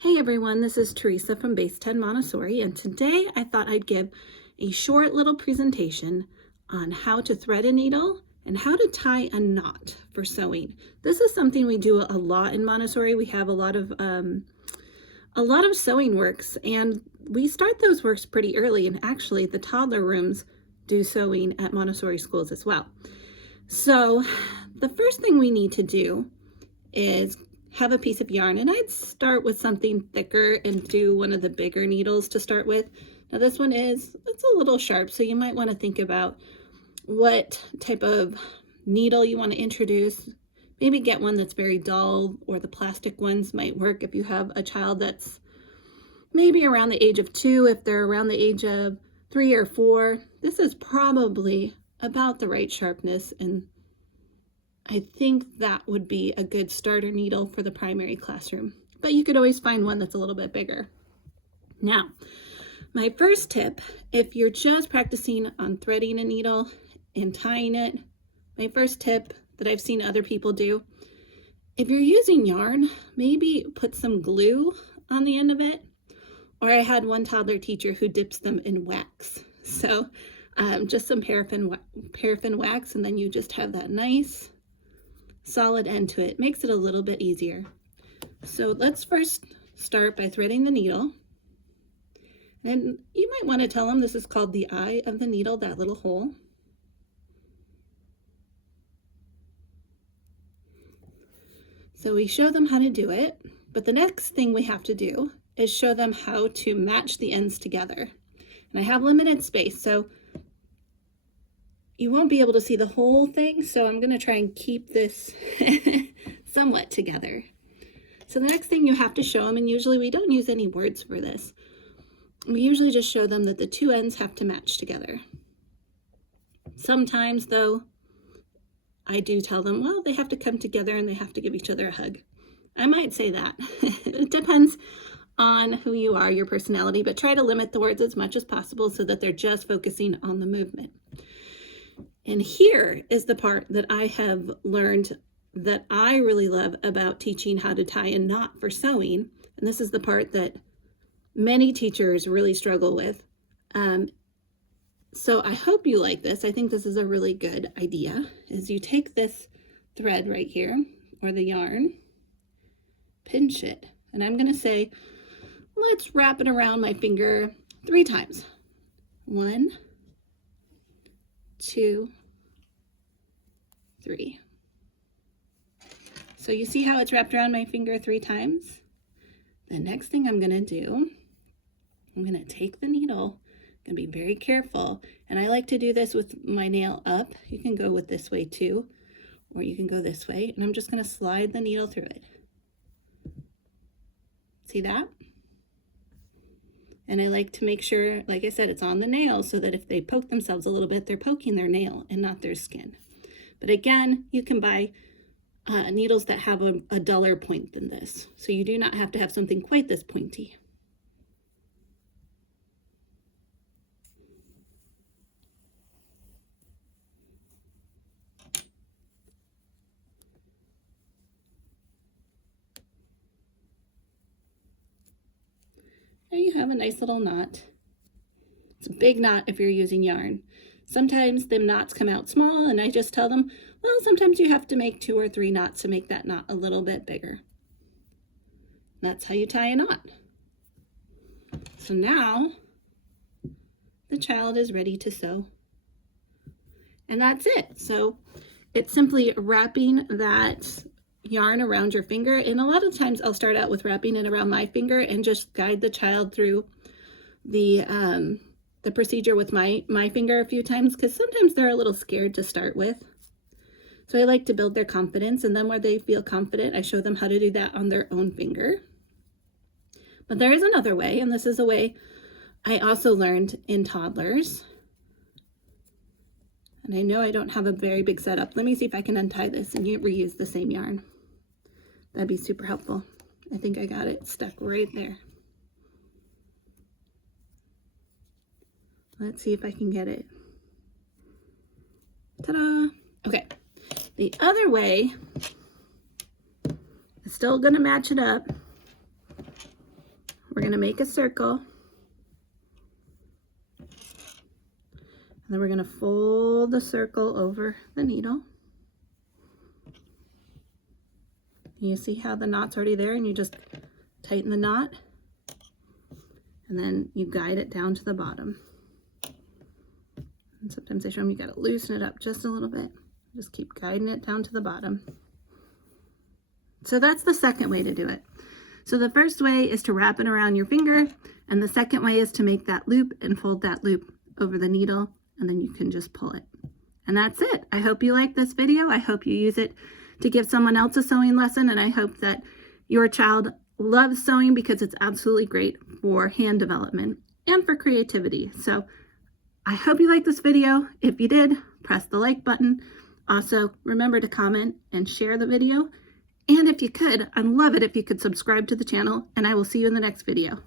Hey everyone, this is Teresa from Base 10 Montessori, and today I thought I'd give a short little presentation on how to thread a needle and how to tie a knot for sewing. This is something we do a lot in Montessori. We have a lot of sewing works, and we start those works pretty early, and actually the toddler rooms do sewing at Montessori schools as well. So the first thing we need to do is have a piece of yarn, and I'd start with something thicker and do one of the bigger needles to start with. Now this one it's a little sharp, so you might want to think about what type of needle you want to introduce. Maybe get one that's very dull, or the plastic ones might work if you have a child that's maybe around the age of 2. If they're around the age of 3 or 4, this is probably about the right sharpness, and I think that would be a good starter needle for the primary classroom, but you could always find one that's a little bit bigger. Now, my first tip, if you're just practicing on threading a needle and tying it, my first tip that I've seen other people do, if you're using yarn, maybe put some glue on the end of it. Or I had one toddler teacher who dips them in wax. So just some paraffin wax, and then you just have that nice solid end to it. Makes it a little bit easier. So let's first start by threading the needle. And you might want to tell them this is called the eye of the needle, that little hole. So we show them how to do it, but the next thing we have to do is show them how to match the ends together. And I have limited space, so you won't be able to see the whole thing, so I'm going to try and keep this somewhat together. So the next thing you have to show them, and usually we don't use any words for this, we usually just show them that the two ends have to match together. Sometimes, though, I do tell them, well, they have to come together and they have to give each other a hug. I might say that. It depends on who you are, your personality, but try to limit the words as much as possible so that they're just focusing on the movement. And here is the part that I have learned that I really love about teaching how to tie a knot for sewing. And this is the part that many teachers really struggle with. So I hope you like this. I think this is a really good idea, is you take this thread right here, or the yarn, pinch it, and I'm going to say, let's wrap it around my finger 3 times. 1, 2, 3. So you see how it's wrapped around my finger 3 times? The next thing I'm going to do, I'm going to take the needle, I'm going to be very careful, and I like to do this with my nail up. You can go with this way too, or you can go this way, and I'm just going to slide the needle through it. See that? And I like to make sure, like I said, it's on the nail so that if they poke themselves a little bit, they're poking their nail and not their skin. But again, you can buy needles that have a duller point than this. So you do not have to have something quite this pointy. There you have a nice little knot. It's a big knot if you're using yarn. Sometimes them knots come out small, and I just tell them, well, sometimes you have to make 2 or 3 knots to make that knot a little bit bigger. That's how you tie a knot. So now the child is ready to sew. And that's it. So it's simply wrapping that yarn around your finger, and a lot of times I'll start out with wrapping it around my finger and just guide the child through the procedure with my finger a few times, because sometimes they're a little scared to start with. So I like to build their confidence, and then where they feel confident, I show them how to do that on their own finger. But there is another way, and this is a way I also learned in toddlers. And I know I don't have a very big setup. Let me see if I can untie this and reuse the same yarn. That'd be super helpful. I think I got it stuck right there. Let's see if I can get it. Ta-da! Okay. The other way is still gonna match it up. we're going to make a circle. And then we're going to fold the circle over the needle. You see how the knot's already there, and you just tighten the knot, and then you guide it down to the bottom. And sometimes I show them you got to loosen it up just a little bit. Just keep guiding it down to the bottom. So that's the second way to do it. So the first way is to wrap it around your finger, and the second way is to make that loop and fold that loop over the needle, and then you can just pull it. And that's it. I hope you like this video. I hope you use it to give someone else a sewing lesson, and I hope that your child loves sewing because it's absolutely great for hand development and for creativity. So I hope you liked this video. If you did, press the like button. Also, remember to comment and share the video. And if you could, I'd love it if you could subscribe to the channel, and I will see you in the next video.